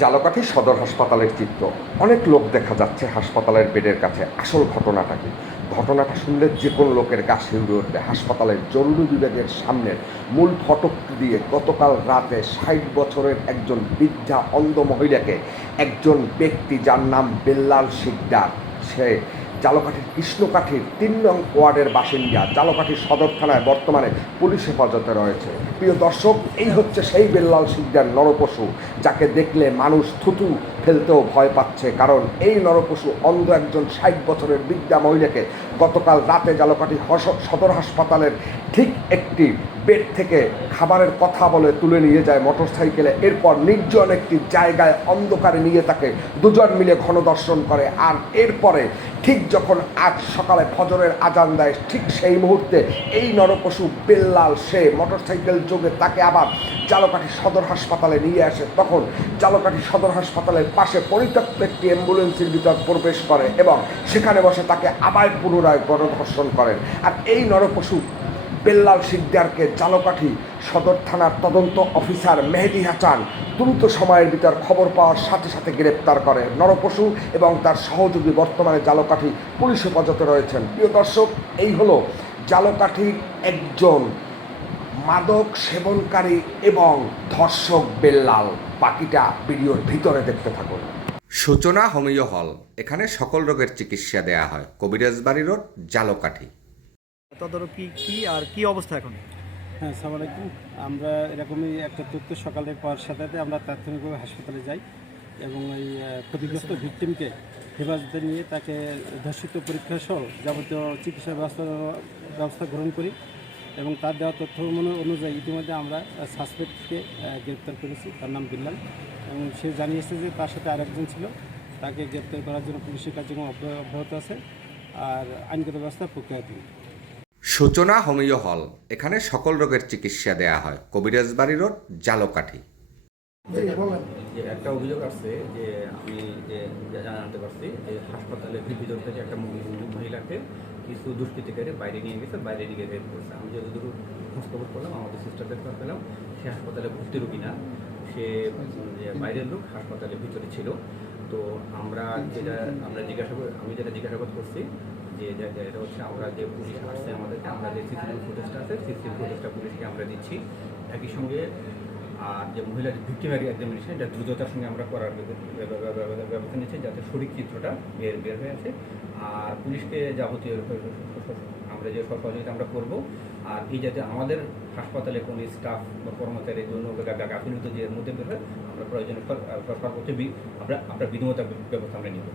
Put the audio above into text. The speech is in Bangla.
ঝালকাঠি সদর হাসপাতালের চিত্র। অনেক লোক দেখা যাচ্ছে হাসপাতালের বেডের কাছে। আসল ঘটনাটা কি? ঘটনাটা শুনলে যে কোনো লোকের গা শিউরে উঠবে। হাসপাতালের জরুরি বিভাগের সামনের মূল ফটক দিয়ে গতকাল রাতে ৬০ বছরের একজন বৃদ্ধা অন্ধ মহিলাকে একজন ব্যক্তি যার নাম বেল্লাল শিকদার, সে ঝালকাঠির কৃষ্ণকাঠির ৩ নং ওয়ার্ডের বাসিন্দা, ঝালকাঠি সদর থানায় বর্তমানে পুলিশ হেফাজতে রয়েছে। প্রিয় দর্শক, এই হচ্ছে সেই বেল্লাল শিকদার নরপশু, যাকে দেখলে মানুষ থুতু ফেলতেও ভয় পাচ্ছে। কারণ এই নরপশু অন্ধ একজন ৬০ বছরের বৃদ্ধা মহিলাকে গতকাল রাতে ঝালকাঠি সদর হাসপাতালের ঠিক একটি বেড থেকে খাবারের কথা বলে তুলে নিয়ে যায় মোটরসাইকেলে। এরপর নির্জন একটি জায়গায় অন্ধকারে নিয়ে তাকে দুজন মিলে ঘনদর্শন করে। আর এরপরে ঠিক যখন আজ সকালে ফজরের আজান দেয়, ঠিক সেই মুহূর্তে এই নরপশু বেল্লাল সে মোটরসাইকেল যোগে তাকে আবার ঝালকাঠি সদর হাসপাতালে নিয়ে আসে। তখন ঝালকাঠি সদর হাসপাতালের পাশে পরিত্যক্ত একটি অ্যাম্বুলেন্সের ভিতর প্রবেশ করে এবং সেখানে বসে তাকে আবার পুনরায় গণধর্ষণ করেন। আর এই নরপশু বেল্লাল শিকদারকে ঝালকাঠি সদর থানার তদন্ত অফিসার মেহেদি হাসান দ্রুত সময়ের ভিতর খবর পাওয়ার সাথে সাথে গ্রেপ্তার করে। নরপশু এবং তার সহযোগী বর্তমানে ঝালকাঠি পুলিশ হেফাজতে রয়েছেন। প্রিয় দর্শক, এই হলো ঝালকাঠির একজন মাদক সেবনকারী এবং ধর্ষক বেল্লাল। বাকিটা ভিডিওর ভিতরে দেখতে থাকুন। সূচনা হোমিও হল, এখানে সকল রোগের চিকিৎসা দেয়া হয়। কবিরাজবাড়ি রোড, ঝালকাঠি। তদারকি কি আর কি অবস্থা এখন? হ্যাঁ, আসসালামু আলাইকুম। আমরা এরকমই একটা তথ্য সকালে পাওয়ার সাথে সাথে আমরা তাৎক্ষণিকভাবে হাসপাতালে যাই এবং এই ক্ষতিগ্রস্ত ভিকটিমকে হেফাজতে নিয়ে তাকে ধর্ষিত পরীক্ষা সহ যাবতীয় চিকিৎসা ব্যবস্থা গ্রহণ করি এবং তার দেওয়া তথ্য অনুযায়ী ইতিমধ্যে আমরা সাসপেক্টকে গ্রেপ্তার করেছি। তার নাম বিল্লাল এবং সে জানিয়েছে যে তার সাথে আরেকজন ছিল। তাকে গ্রেপ্তার করার জন্য পুলিশের কার্যক্রম অব্যাহত আছে আর আইনগত ব্যবস্থা প্রক্রিয়াধীন। সূচনা হোমিও হল, এখানে সকল রোগের চিকিৎসা দেয়া হয়। কবিরাজবাড়ি রোড, ঝালকাঠি। যে একটা অভিযোগ আসছে যে আমি জানাতে পারছি যে হাসপাতালের ভিতর থেকে একটা মহিলাকে কিছু দুষ্কৃতিকারী বাইরে নিয়ে গেছে, বাইরে নিয়ে রেপ করেছে। আমি যতদূর খোঁজখবর করলাম, আমাদের সিস্টারদের পেলাম সে হাসপাতালে ভর্তি রোগী না, সে যে বাইরের লোক হাসপাতালের ভিতরে ছিল। তো আমি যেটা জিজ্ঞাসাবাদ করছি যে এটা হচ্ছে আমরা যে পুলিশ আসছে আমাদেরকে, আমরা যে সিসিটিভি ফুটেজটা আছে সিসিটিভি ফুটেজটা পুলিশকে আমরা দিচ্ছি। একই সঙ্গে আর যে মহিলার ভিক্টিমারি এক্সামিনেশন এটা দ্রুততার সঙ্গে আমরা করার ব্যবস্থা নিচ্ছি যাতে সঠিক চিত্রটা বের হয়ে আসে। আর পুলিশকে যাবতীয় আমরা যে সহযোগিতা আমরা করবো। আর এই যাতে আমাদের হাসপাতালে কোনো স্টাফ বা কর্মচারীর জন্য গাফিলতি যে মধ্যে বের হয়, আমরা প্রয়োজনে সর্বোচ্চ আমরা বিধিমত ব্যবস্থা আমরা নিব।